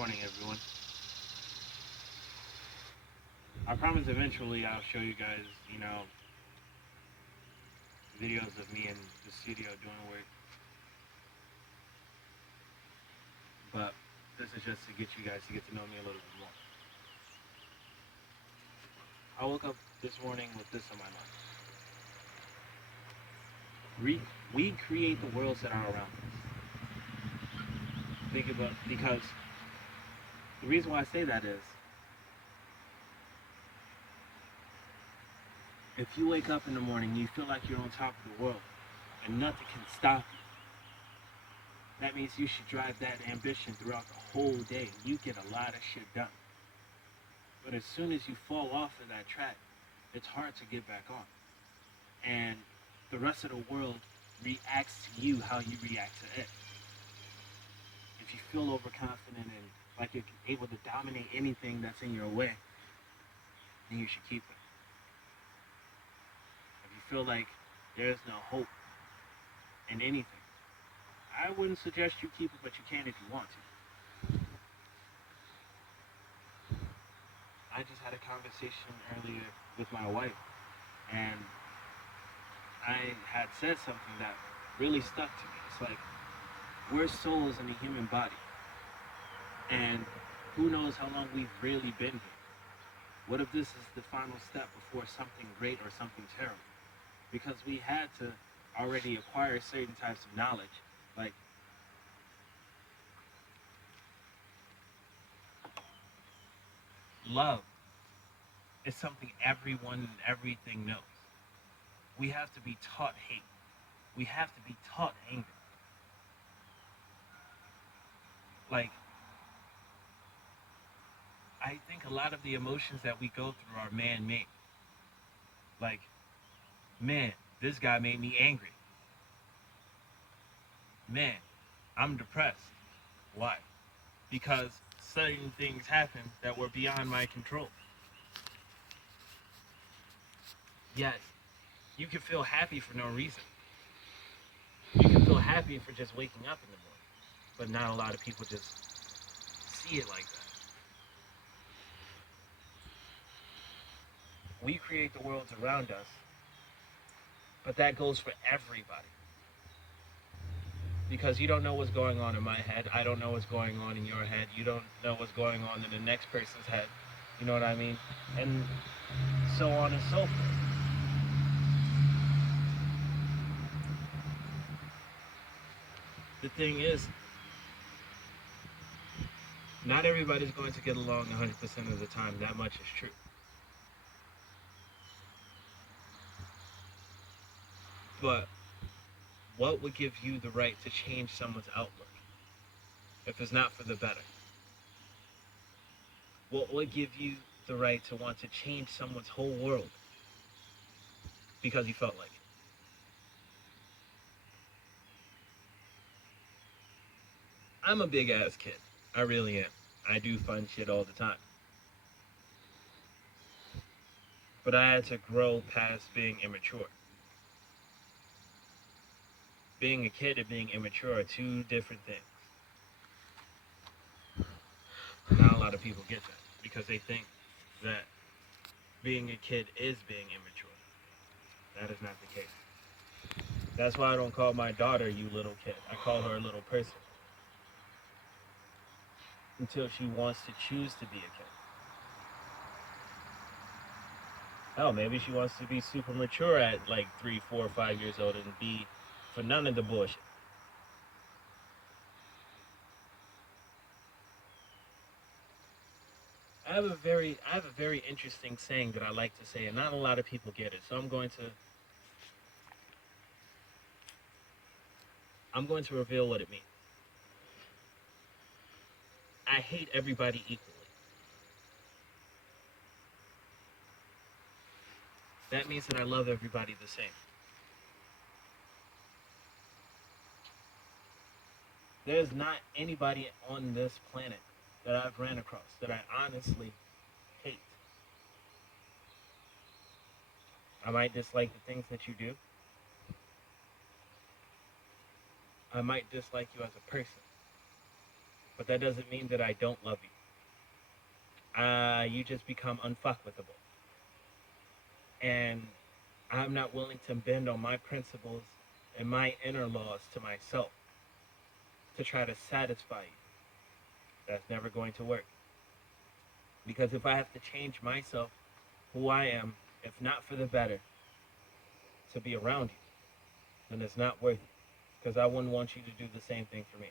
morning, everyone. I promise eventually I'll show you guys, videos of me in the studio doing work. But this is just to get you guys to get to know me a little bit more. I woke up this morning with this on my mind. We create the worlds that are around us. Think about because the reason why I say that is if you wake up in the morning, you feel like you're on top of the world and nothing can stop you. That means you should drive that ambition throughout the whole day. You get a lot of shit done. But as soon as you fall off of that track, it's hard to get back on. And the rest of the world reacts to you how you react to it. If you feel overconfident and like you're able to dominate anything that's in your way, then you should keep it. If you feel like there's no hope in anything, I wouldn't suggest you keep it, but you can if you want to. I just had a conversation earlier with my wife, and I had said something that really stuck to me. It's like, we're souls in a human body, and who knows how long we've really been here. What if this is the final step before something great or something terrible? Because we had to already acquire certain types of knowledge, like love is something everyone and everything knows. We have to be taught hate. We have to be taught anger. Like, I think a lot of the emotions that we go through are man-made. Like, man, this guy made me angry. Man, I'm depressed. Why? Because certain things happen that were beyond my control. Yet, you can feel happy for no reason. You can feel happy for just waking up in the morning. But not a lot of people just see it like that. We create the worlds around us, but that goes for everybody. Because you don't know what's going on in my head. I don't know what's going on in your head. You don't know what's going on in the next person's head. You know what I mean? And so on and so forth. The thing is, not everybody's going to get along 100% of the time. That much is true. But what would give you the right to change someone's outlook if it's not for the better? What would give you the right to want to change someone's whole world because you felt like it? I'm a big ass kid. I really am. I do fun shit all the time. But I had to grow past being immature. Being a kid and being immature are two different things. Not a lot of people get that because they think that being a kid is being immature. That is not the case. That's why I don't call my daughter you little kid. I call her a little person until she wants to choose to be a kid. Hell, maybe she wants to be super mature at like 3, 4, 5 years old and be for none of the bullshit. I have a very interesting saying that I like to say, and not a lot of people get it. So I'm going to reveal what it means. I hate everybody equally. That means that I love everybody the same. There's not anybody on this planet that I've ran across that I honestly hate. I might dislike the things that you do. I might dislike you as a person. But that doesn't mean that I don't love you. You just become unfuckwithable. And I'm not willing to bend on my principles and my inner laws to myself to try to satisfy you. That's never going to work. Because if I have to change myself, who I am, if not for the better, to be around you, then it's not worth it. Because I wouldn't want you to do the same thing for me.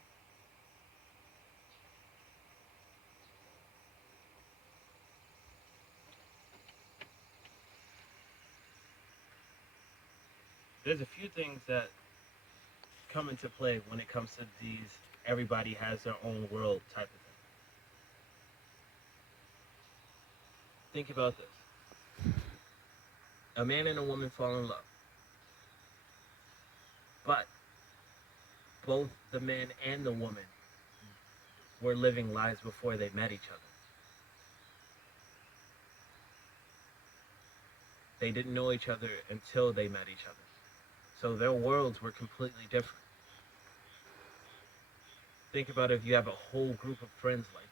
There's a few things that come into play when it comes to these everybody has their own world type of thing. Think about this. A man and a woman fall in love. But both the man and the woman were living lives before they met each other. They didn't know each other until they met each other. So their worlds were completely different. Think about if you have a whole group of friends like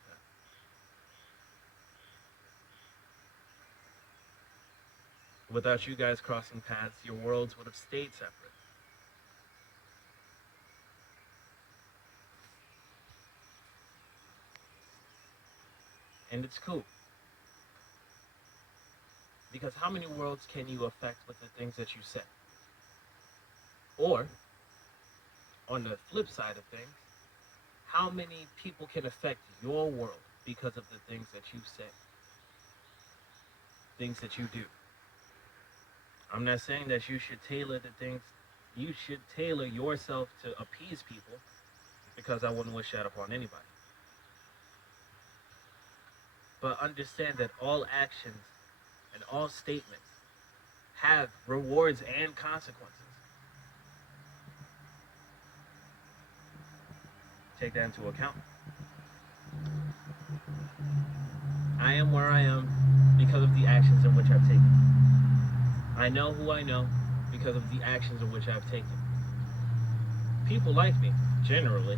that. Without you guys crossing paths, your worlds would have stayed separate. And it's cool. Because how many worlds can you affect with the things that you say? Or, on the flip side of things, how many people can affect your world because of the things that you say? Things that you do. I'm not saying that you should tailor the things, you should tailor yourself to appease people, because I wouldn't wish that upon anybody. But understand that all actions and all statements have rewards and consequences. Take that into account. I am where I am because of the actions in which I've taken. I know who I know because of the actions in which I've taken. People like me, generally,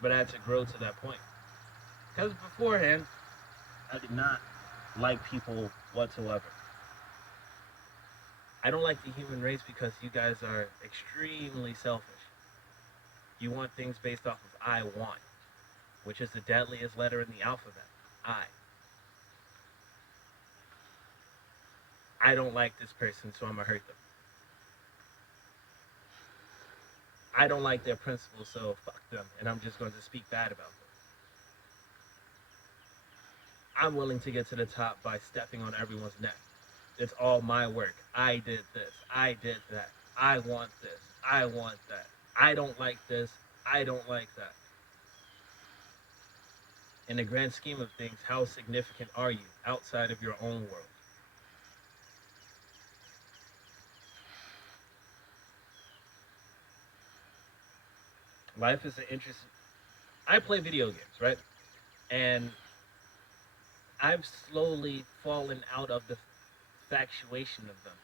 but I had to grow to that point. Because beforehand, I did not like people whatsoever. I don't like the human race because you guys are extremely selfish. You want things based off of I want, which is the deadliest letter in the alphabet. I. I don't like this person, so I'm going to hurt them. I don't like their principles, so fuck them, and I'm just going to speak bad about them. I'm willing to get to the top by stepping on everyone's neck. It's all my work. I did this. I did that. I want this. I want that. I don't like this. I don't like that. In the grand scheme of things, how significant are you outside of your own world? Life is an interesting. I play video games, right? And I've slowly fallen out of the factuation of them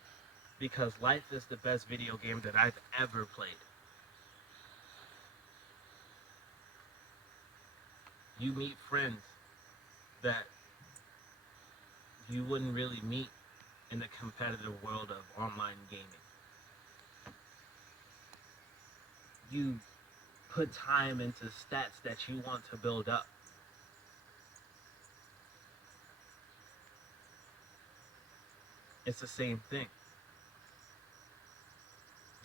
because life is the best video game that I've ever played. You meet friends that you wouldn't really meet in the competitive world of online gaming. You put time into stats that you want to build up. It's the same thing.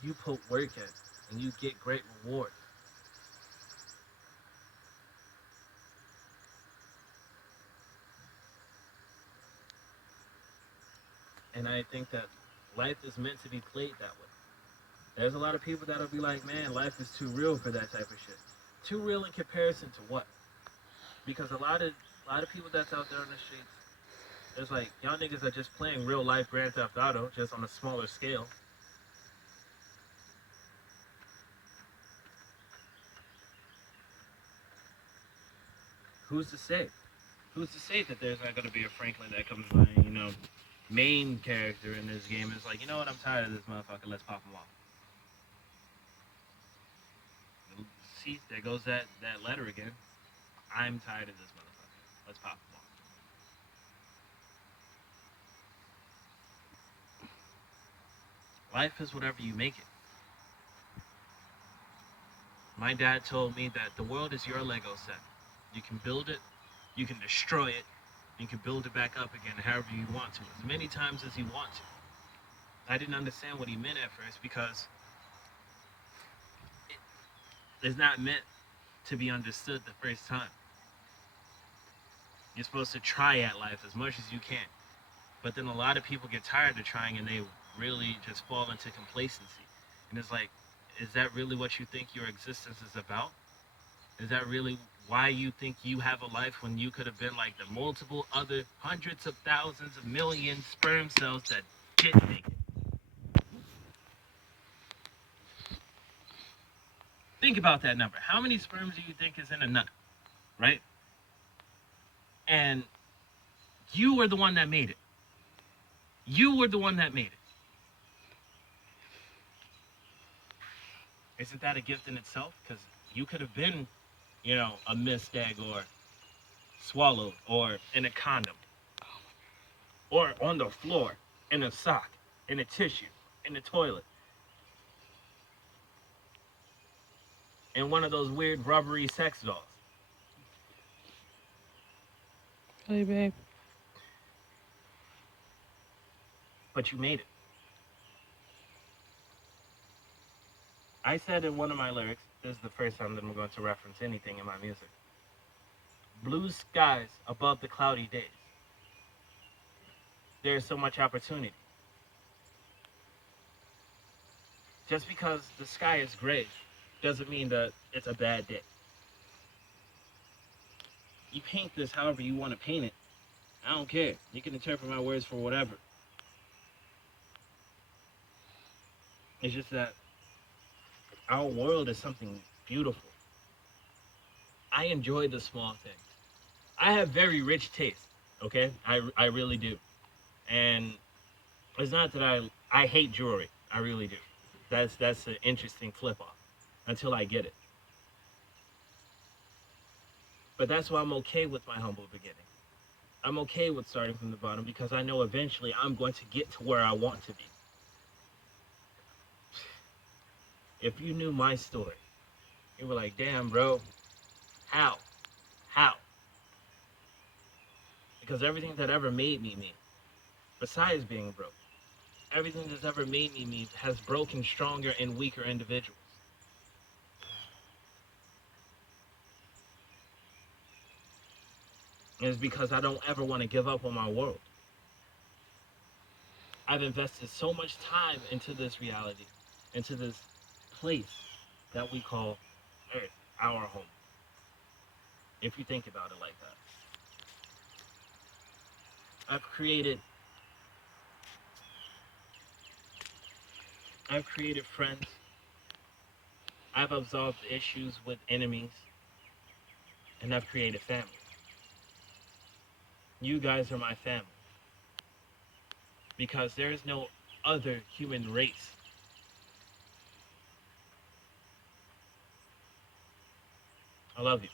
You put work in and you get great reward. And I think that life is meant to be played that way. There's a lot of people that'll be like, man, life is too real for that type of shit. Too real in comparison to what? Because a lot of people that's out there on the streets, there's like, y'all niggas are just playing real life Grand Theft Auto, just on a smaller scale. Who's to say? Who's to say that there's not going to be a Franklin that comes by, main character in this game is like, you know what, I'm tired of this motherfucker, let's pop him off. see, there goes that letter again. I'm tired of this motherfucker. Let's pop them off. Life is whatever you make it. My dad told me that the world is your Lego set. You can build it, you can destroy it, you can build it back up again however you want to, as many times as you want to. I didn't understand what he meant at first because it's not meant to be understood the first time. You're supposed to try at life as much as you can. But then a lot of people get tired of trying and they really just fall into complacency. And it's like, is that really what you think your existence is about? Is that really why you think you have a life when you could have been like the multiple other hundreds of thousands of millions sperm cells that didn't make it? Think about that number. How many sperms do you think is in a nut, right? And you were the one that made it. You were the one that made it. Isn't that a gift in itself? Because you could have been, a mist egg or swallowed or in a condom or on the floor in a sock, in a tissue, in the toilet, in one of those weird rubbery sex dolls. Hey, babe. But you made it. I said in one of my lyrics, this is the first time that I'm going to reference anything in my music. Blue skies above the cloudy days. There is so much opportunity. Just because the sky is gray doesn't mean that it's a bad day. You paint this however you want to paint it. I don't care. You can interpret my words for whatever. It's just that our world is something beautiful. I enjoy the small things. I have very rich taste, okay? I really do. And it's not that I hate jewelry. I really do. That's an interesting flip off until I get it. But that's why I'm okay with my humble beginning. I'm okay with starting from the bottom because I know eventually I'm going to get to where I want to be. If you knew my story, you were like, damn, bro, how? How? Because everything that ever made me me, besides being broke, everything that's ever made me me has broken stronger and weaker individuals. And it's because I don't ever want to give up on my world. I've invested so much time into this reality, into this place that we call Earth, our home. If you think about it like that. I've created friends. I've absolved issues with enemies. And I've created family. You guys are my family. Because there is no other human race. I love you.